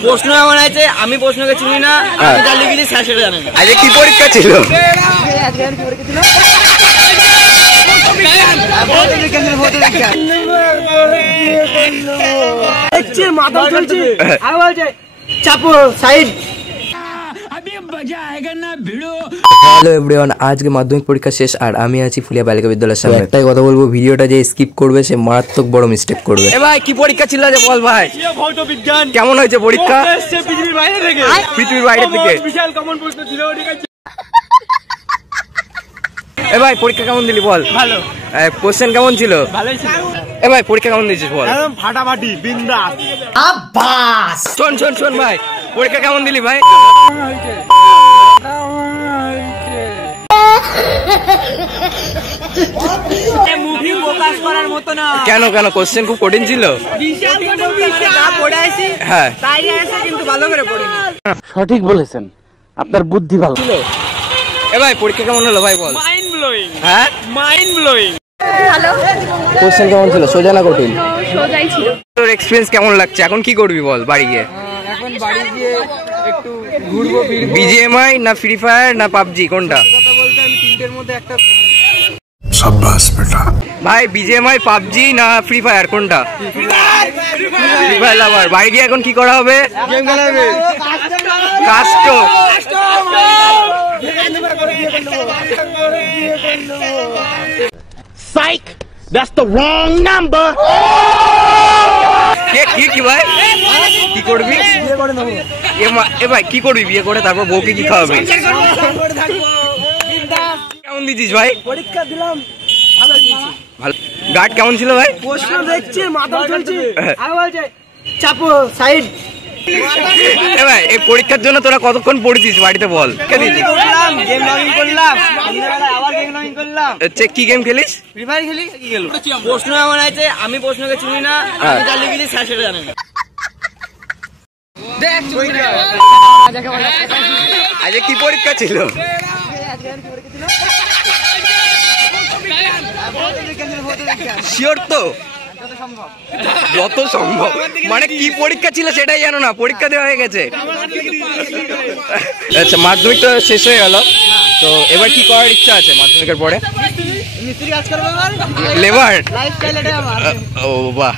প্রশ্ন এমন আছে আমি প্রশ্নকে চিনি না, আমি যা লিখেছি স্যার সেটা জানেন। আজকে কি পরীক্ষা ছিল? চাপো সাইড। হ্যালো এভরিওয়ান, আজকে মাধ্যমিক পরীক্ষা শেষ আর আমি আছি ফুলিয়া বালিকা বিদ্যালয়ের সামনে। একটাই কথা বলবো, ভিডিওটা যে স্কিপ করবে সে মারাত্মক বড় মিস্টেক করবে। এ ভাই কি পরীক্ষা ছিল যে বল ভাই? ভৌত বিজ্ঞান। কেমন হয়েছে পরীক্ষা? পৃথিবীর বাইরে থেকে। পৃথিবীর বাইরে থেকে বিশাল কমন প্রশ্ন ছিল, ঠিক আছে। এ ভাই পরীক্ষা কেমন দিলি বল? ভালো। কোশ্চেন কেমন ছিল? ভালোই ছিল। এ ভাই পরীক্ষা কেমন দিয়েছিস বল? একদম ফাটাফাটি বিন্দাস। আব্বাস শোন শোন শোন ভাই, পরীক্ষা কেমন দিলি ভাই? মুভি ফোকাস করার মতো না। কেন কেন কোশ্চেন খুব কঠিন ছিল? বিশাল কঠিন বিষয় যা পড়ে আইছি। হ্যাঁ তাই আছে, কিন্তু ভালো করে পড়িনি। সঠিক বলেছেন, আপনার বুদ্ধি ভালো। এ ভাই পরীক্ষা কেমন হলো ভাই বল? Mind blowing. হ্যাঁ মাইন্ড ব্লোয়িং। ভালো। কোশ্চেন কেমন ছিল? সোজা না কঠিন? সোজাই ছিল। তোর এক্সপেরিয়েন্স কেমন লাগছে? এখন কি করবি বল বাড়ি গিয়ে? এখন বাড়ি গিয়ে একটু ঘুরবো ফিরবো। বিজিএমআই না ফ্রি ফায়ার না পাবজি কোনটা? কথা বলতে আমি তিনটের মধ্যে একটা। সাব্বাস বেটা। ভাই বিজিএমআই পাবজি না ফ্রি ফায়ার কোনটা? Free Fire lover. বাড়ি গিয়ে এখন কি করা হবে? গেম খেলা হবে। কাস্টো। Psych, that's the wrong number. কি ভাই কি করবি? এ ভাই কি করবি বিয়ে করে? তারপর বউকে কি খাওয়াবি? কেমন দিছিস ভাই? পরীক্ষা দিলাম, ভালো দিয়েছি। ভালো। গার্ড কেমন ছিল ভাই? প্রশ্ন দেখছি, মাথা চলছে। আর বলছে চাপো সাইড। এ ভাই এই পরীক্ষার জন্য তোরা কতক্ষণ পড়েছিস বাড়িতে বল? করলাম, গেম লগইন করলাম, সন্ধ্যাবেলা আবার গেম লগইন করলাম। কি গেম খেলিস? ফ্রি ফায়ার খেলি। কি গেল? প্রশ্ন এমন আছে আমি প্রশ্নকে চিনি না, আমি যা লিখেছি স্যার সেটা জানেন। দেখ আজকে কি পরীক্ষা ছিল? শিওর তো? যত সম্ভব মানে কি পরীক্ষা ছিল সেটাই জানো না? পরীক্ষা দেওয়া হয়ে গেছে। আচ্ছা মাধ্যমিক তো শেষ হয়ে গেল, তো এবার কি করার ইচ্ছা আছে মাধ্যমিকের পরে? মিস্ত্রি কাজ করবো, লেবার। লাইফস্টাইল এটাই আমার। ও বাহ।